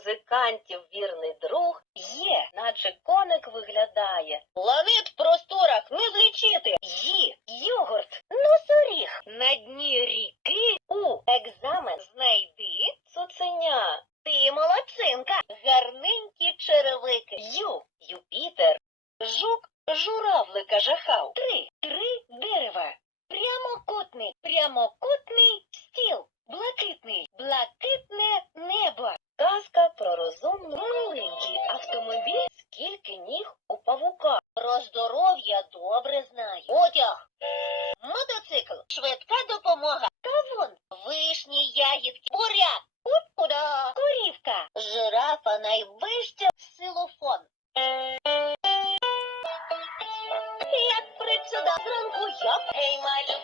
музикантів вірний друг є, наче коник виглядає. Планет просторах не злічити. Ї, йогурт, ну, носоріг. На дні ріки у екзамен знайди цуценя. Ти молодцинка. Гарненькі черевики. Ю, Юпітер. Жук журавлика жахав. Три. Три дерева. Прямокутний. Прямокутний. про розумний маленький автомобіль, скільки ніг у павука. Про здоров'я добре знаю. Одяг, мотоцикл, швидка допомога, кавун, вишні ягідки, буряк, куркуда, курівка, жирафа найвища силофон. Як прицюда зранку я гей малю.